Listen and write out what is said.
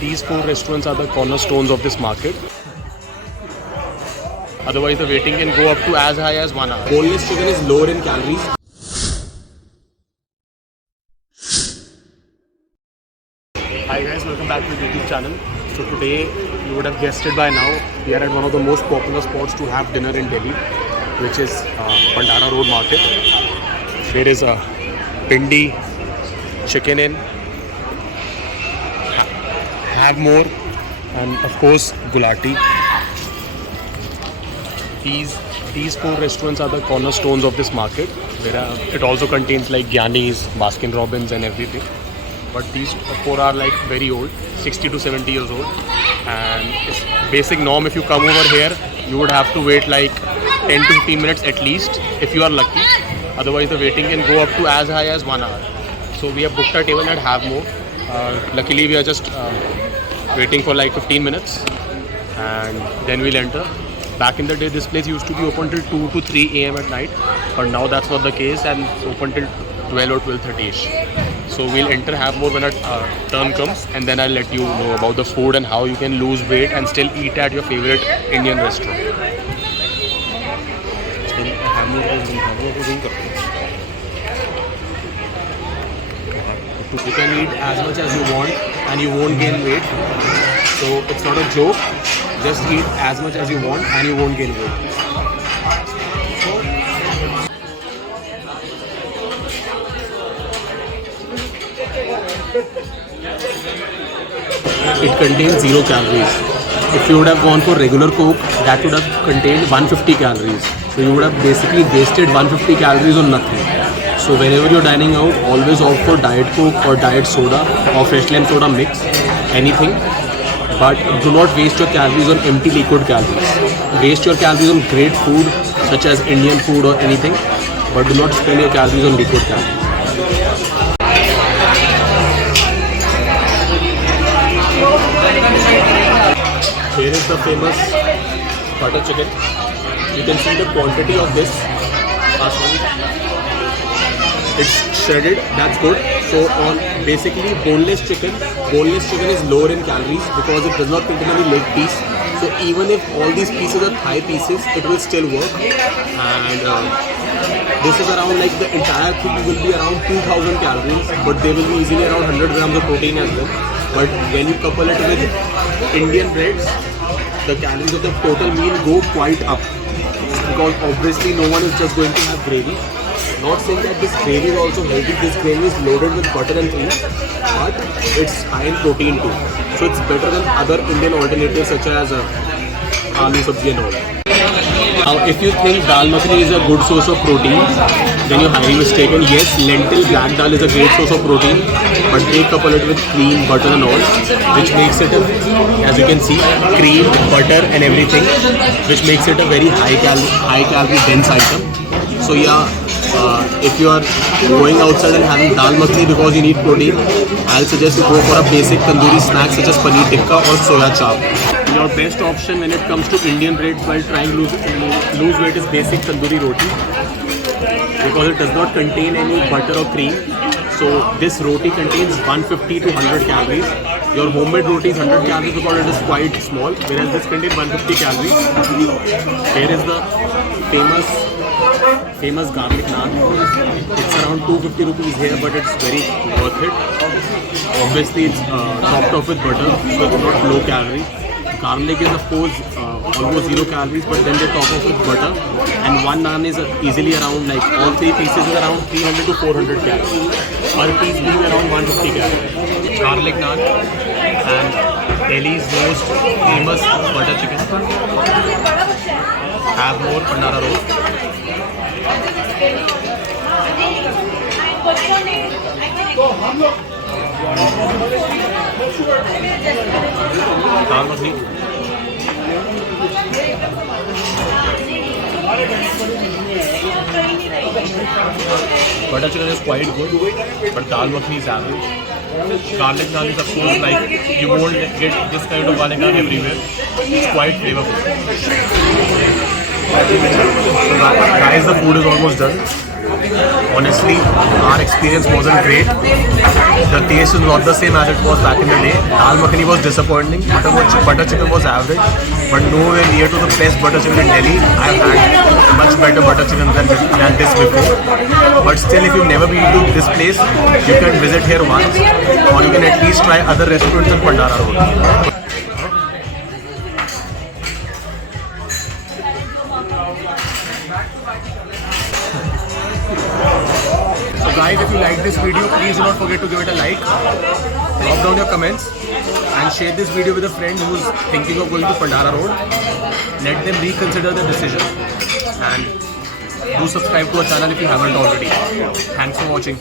these four restaurants are the cornerstones of this market. Otherwise, the waiting can go up to as high as 1 hour. Boneless chicken is lower in calories. Hi guys, welcome back to the YouTube channel. So today, you would have guessed it by now, we are at one of the most popular spots to have dinner in Delhi, which is Bhandara Road Market. There is a Pindi Chicken Inn, Have More, and of course Gulati. These four restaurants are the cornerstones of this market. It also contains like Gyani's, Baskin Robbins and everything. But these four are like very old, 60 to 70 years old. And it's basic norm, if you come over here, you would have to wait like 10 to 15 minutes at least if you are lucky. Otherwise the waiting can go up to as high as 1 hour. So we have booked our table at Have More. Luckily we are just waiting for like 15 minutes and then we'll enter. Back in the day, this place used to be open till 2 to 3 a.m. at night, but now that's not the case and it's open till 12 or 12:30ish. So we'll enter Have More when our turn comes, and then I'll let you know about the food and how you can lose weight and still eat at your favorite Indian restaurant. You can eat as much as you want and you won't gain weight. So it's not a joke. Just eat as much as you want and you won't gain weight. It contains 0 calories. If you would have gone for regular Coke, that would have contained 150 calories. So you would have basically wasted 150 calories on nothing. So whenever you're dining out, always opt for Diet Coke or Diet Soda or Fresh Lime Soda mix, anything. But do not waste your calories on empty liquid calories. Waste your calories on great food such as Indian food or anything, but do not spend your calories on liquid calories. Here is the famous butter chicken. You can see the quantity of this. It's shredded, that's good. So on basically boneless chicken is lower in calories because it does not contain any leg piece. So even if all these pieces are thigh pieces, it will still work. And this is around like the entire thing will be around 2000 calories, but there will be easily around 100 grams of protein as well. But when you couple it with Indian breads, the calories of the total meal go quite up. Because obviously no one is just going to have gravy. Not saying that this gravy is also healthy, this gravy is loaded with butter and cream, but it's high in protein too. So it's better than other Indian alternatives such as aloo sabzi and all. Now if you think dal makhani is a good source of protein, then you're highly mistaken. Yes, lentil black dal is a great source of protein, but they couple it with cream, butter and all, which makes it, as you can see, cream, butter and everything, which makes it a very high calorie dense item. So yeah, if you are going outside and having dal makhani because you need protein, I'll suggest you go for a basic tandoori snack such as paneer tikka or soya chap. Your best option when it comes to Indian breads while trying to lose weight is basic tandoori roti, because it does not contain any butter or cream. So this roti contains 150 to 100 calories. Your homemade roti is 100 calories because it is quite small, whereas this contains 150 calories. Here is the famous garlic naan. It's around 250 rupees here, but it's very worth it. Obviously it's topped off with butter, so it's not low calorie. Garlic is of course almost 0 calories, but then they top off with butter. And one naan is easily around, like all 3 pieces is around 300 to 400 calories. Per piece being around 150 calories. Garlic naan and Delhi's most famous butter chicken. Have More, Bhandara Road. Dal makhani. Butter chicken is quite good, but dal makhani is average. Garlic naan is of course like you won't get this kind of garlic naan everywhere. It's quite flavorful. Guys, the food is almost done. Honestly, our experience wasn't great. The taste is not the same as it was back in the day. Dal makhani was disappointing. Butter chicken was average, but nowhere near to the best butter chicken in Delhi. I've had much better butter chicken than this before. But still, if you've never been to this place, you can visit here once, or you can at least try other restaurants in Pandara Road. So guys, if you like this video, please do not forget to give it a like, drop down your comments and share this video with a friend who's thinking of going to Pandara Road. Let them reconsider their decision and do subscribe to our channel if you haven't already. Thanks for watching.